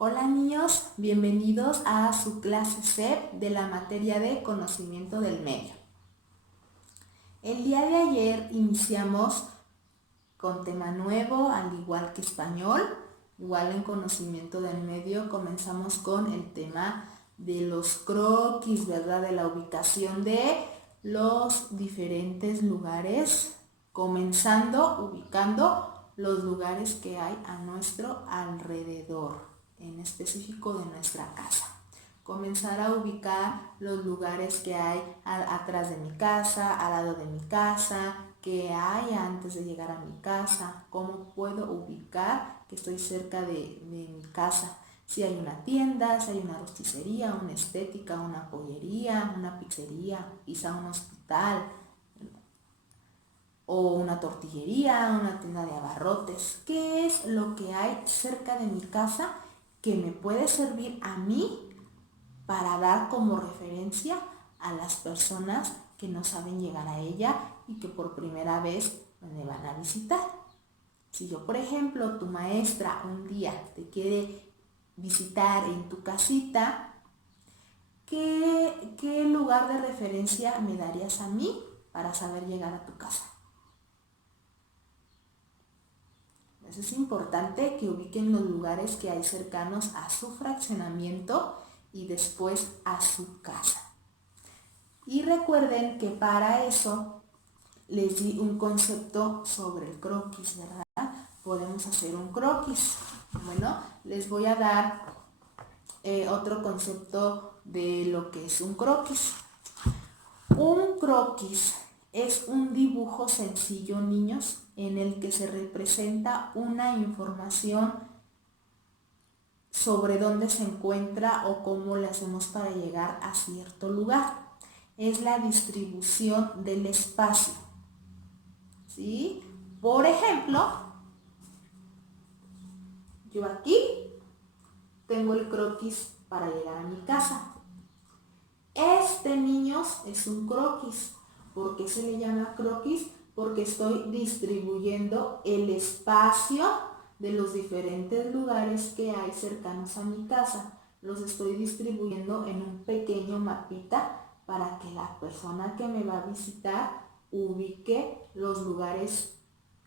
Hola niños, bienvenidos a su clase CEP de la materia de conocimiento del medio. El día de ayer iniciamos con tema nuevo, al igual que español. Igual en conocimiento del medio comenzamos con el tema de los croquis, ¿verdad? De la ubicación de los diferentes lugares, comenzando ubicando los lugares que hay a nuestro alrededor, en específico de nuestra casa. Comenzar a ubicar los lugares que hay atrás de mi casa, al lado de mi casa, qué hay antes de llegar a mi casa, cómo puedo ubicar que estoy cerca de mi casa. Si hay una tienda, si hay una rosticería, una estética, una pollería, una pizzería, quizá un hospital, o una tortillería, una tienda de abarrotes. ¿Qué es lo que hay cerca de mi casa que me puede servir a mí para dar como referencia a las personas que no saben llegar a ella y que por primera vez me van a visitar? Si yo, por ejemplo, tu maestra un día te quiere visitar en tu casita, ¿qué lugar de referencia me darías a mí para saber llegar a tu casa? Es importante que ubiquen los lugares que hay cercanos a su fraccionamiento y después a su casa. Y recuerden que para eso les di un concepto sobre el croquis, ¿verdad? Podemos hacer un croquis. Bueno, les voy a dar otro concepto de lo que es un croquis. Un croquis es un dibujo sencillo, niños, en el que se representa una información sobre dónde se encuentra o cómo le hacemos para llegar a cierto lugar. Es la distribución del espacio, ¿sí? Por ejemplo, yo aquí tengo el croquis para llegar a mi casa. Este, niños, es un croquis. ¿Por qué se le llama croquis? Porque estoy distribuyendo el espacio de los diferentes lugares que hay cercanos a mi casa. Los estoy distribuyendo en un pequeño mapita para que la persona que me va a visitar ubique los lugares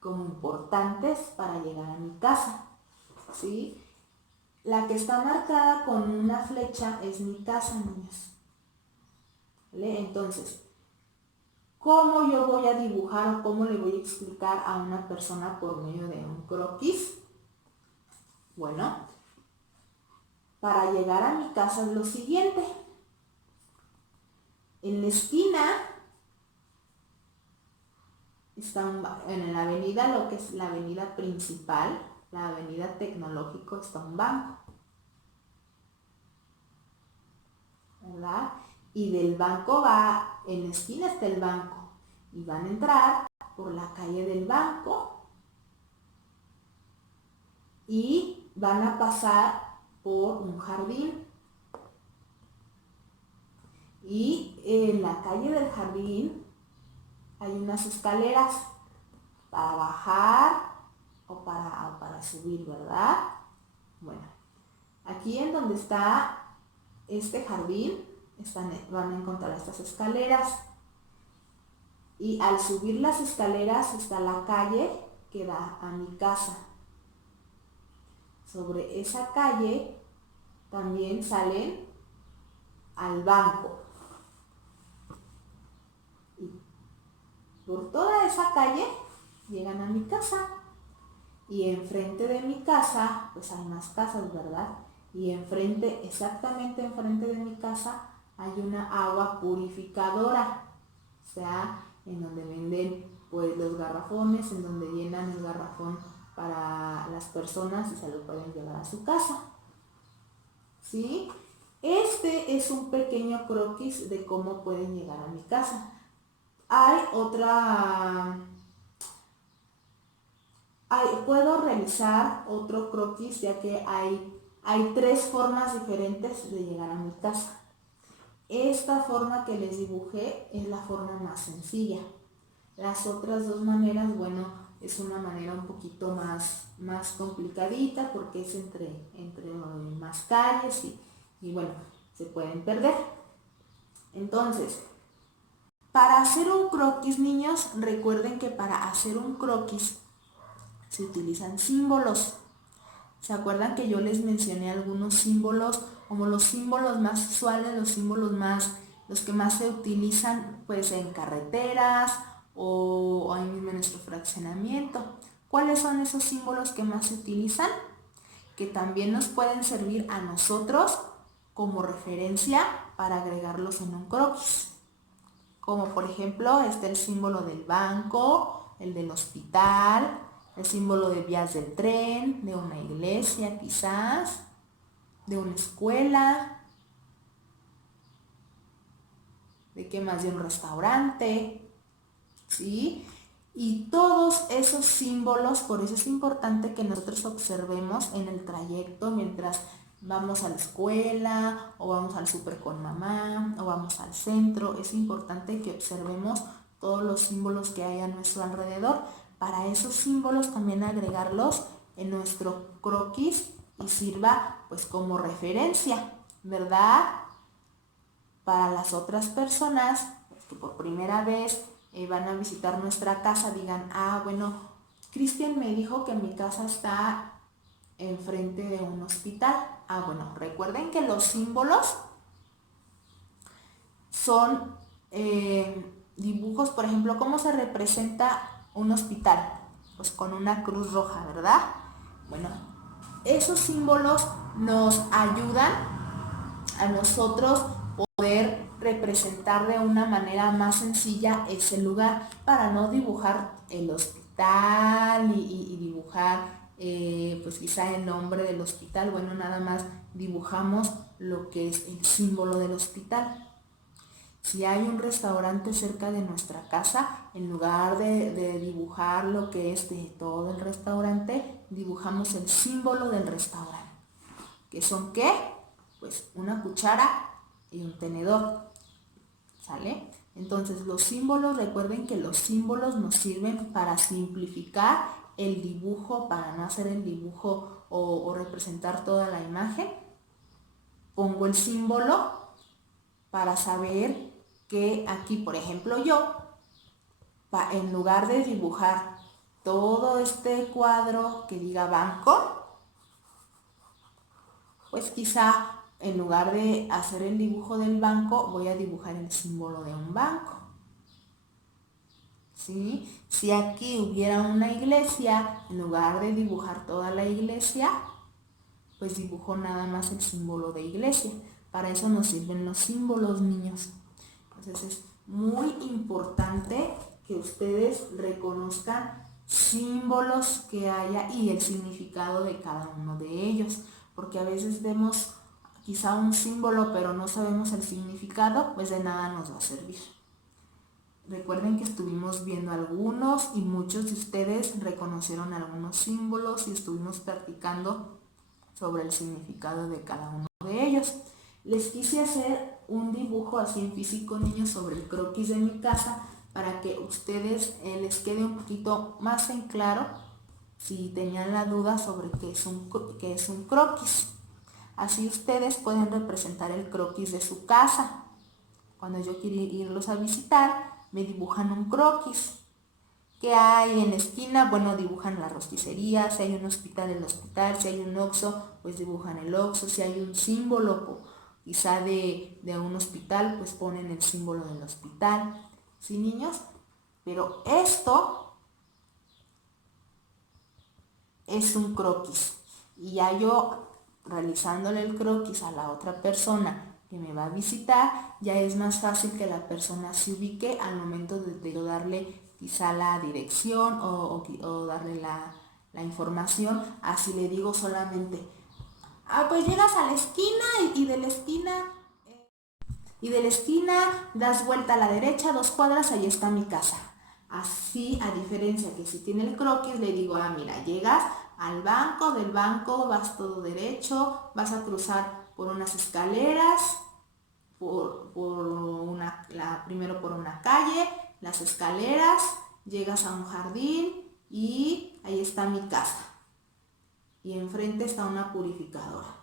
como importantes para llegar a mi casa, ¿sí? La que está marcada con una flecha es mi casa, niños. ¿Vale? Entonces, ¿cómo yo voy a dibujar o cómo le voy a explicar a una persona por medio de un croquis? Bueno, para llegar a mi casa es lo siguiente. En la esquina está en la avenida, lo que es la avenida principal, la avenida Tecnológico, está un banco, ¿verdad? Y del banco en la esquina está el banco. Y van a entrar por la calle del banco y van a pasar por un jardín. Y en la calle del jardín hay unas escaleras para bajar o para subir, ¿verdad? Bueno, aquí en donde está este jardín van a encontrar estas escaleras. Y al subir las escaleras está la calle que da a mi casa. Sobre esa calle también salen al banco. Y por toda esa calle llegan a mi casa. Y enfrente de mi casa, pues hay más casas, ¿verdad? Y exactamente enfrente de mi casa, hay una agua purificadora. O sea, en donde venden pues los garrafones, en donde llenan el garrafón para las personas y se lo pueden llevar a su casa, ¿sí? Este es un pequeño croquis de cómo pueden llegar a mi casa. Puedo realizar otro croquis, ya que hay tres formas diferentes de llegar a mi casa. Esta forma que les dibujé es la forma más sencilla. Las otras dos maneras, bueno, es una manera un poquito más complicadita porque es entre más calles y bueno, se pueden perder. Entonces, para hacer un croquis, niños, recuerden que para hacer un croquis se utilizan símbolos. ¿Se acuerdan que yo les mencioné algunos símbolos, como los símbolos más usuales, los que más se utilizan pues en carreteras o ahí mismo en nuestro fraccionamiento? ¿Cuáles son esos símbolos que más se utilizan? Que también nos pueden servir a nosotros como referencia para agregarlos en un croquis. Como por ejemplo está el símbolo del banco, el del hospital, el símbolo de vías del tren, de una iglesia quizás, de una escuela, ¿de qué más? De un restaurante, ¿sí? Y todos esos símbolos, por eso es importante que nosotros observemos en el trayecto mientras vamos a la escuela o vamos al súper con mamá o vamos al centro. Es importante que observemos todos los símbolos que hay a nuestro alrededor. Para esos símbolos también agregarlos en nuestro croquis y sirva pues como referencia, ¿verdad? Para las otras personas que por primera vez van a visitar nuestra casa, digan, bueno, Cristian me dijo que mi casa está enfrente de un hospital. Bueno, recuerden que los símbolos son dibujos, por ejemplo, ¿cómo se representa un hospital? Pues con una cruz roja, ¿verdad? Bueno, esos símbolos nos ayudan a nosotros poder representar de una manera más sencilla ese lugar, para no dibujar el hospital y dibujar pues quizá el nombre del hospital. Bueno, nada más dibujamos lo que es el símbolo del hospital. Si hay un restaurante cerca de nuestra casa, en lugar de dibujar lo que es de todo el restaurante, dibujamos el símbolo del restaurante. ¿Qué son qué? Pues una cuchara y un tenedor, ¿sale? Entonces los símbolos, recuerden que los símbolos nos sirven para simplificar el dibujo, para no hacer el dibujo o representar toda la imagen. Pongo el símbolo para saber que aquí, por ejemplo, yo, en lugar de dibujar todo este cuadro que diga banco, pues quizá en lugar de hacer el dibujo del banco, voy a dibujar el símbolo de un banco, ¿sí? Si aquí hubiera una iglesia, en lugar de dibujar toda la iglesia, pues dibujo nada más el símbolo de iglesia. Para eso nos sirven los símbolos, niños. Entonces es muy importante que ustedes reconozcan símbolos que haya y el significado de cada uno de ellos, porque a veces vemos quizá un símbolo pero no sabemos el significado, pues de nada nos va a servir. Recuerden que estuvimos viendo algunos y muchos de ustedes reconocieron algunos símbolos y estuvimos practicando sobre el significado de cada uno de ellos. Les quise hacer un dibujo así en físico, niños, sobre el croquis de mi casa para que ustedes les quede un poquito más en claro si tenían la duda sobre qué es un croquis. Así ustedes pueden representar el croquis de su casa. Cuando yo quiero irlos a visitar, me dibujan un croquis. ¿Qué hay en la esquina? Bueno, dibujan la rosticería. Si hay un hospital, el hospital. Si hay un Oxxo, pues dibujan el Oxxo. Si hay un símbolo quizá de un hospital, pues ponen el símbolo del hospital. ¿Sí, niños? Pero esto es un croquis. Y ya yo realizándole el croquis a la otra persona que me va a visitar, ya es más fácil que la persona se ubique al momento de darle quizá la dirección o darle la información. Así le digo solamente, pues llegas a la esquina y de la esquina das vuelta a la derecha 2 cuadras, ahí está mi casa. Así, a diferencia que si tiene el croquis, le digo, mira, llegas al banco, del banco vas todo derecho, vas a cruzar por unas escaleras, primero por una calle, las escaleras, llegas a un jardín y ahí está mi casa. Y enfrente está una purificadora.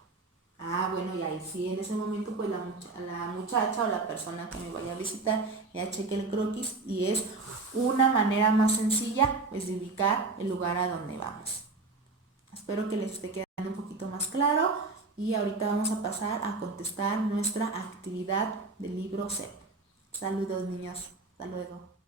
Bueno, y ahí sí, en ese momento pues la muchacha o la persona que me vaya a visitar ya cheque el croquis y es una manera más sencilla pues de ubicar el lugar a donde vamos. Espero que les esté quedando un poquito más claro y ahorita vamos a pasar a contestar nuestra actividad del libro C. Saludos niños, hasta luego.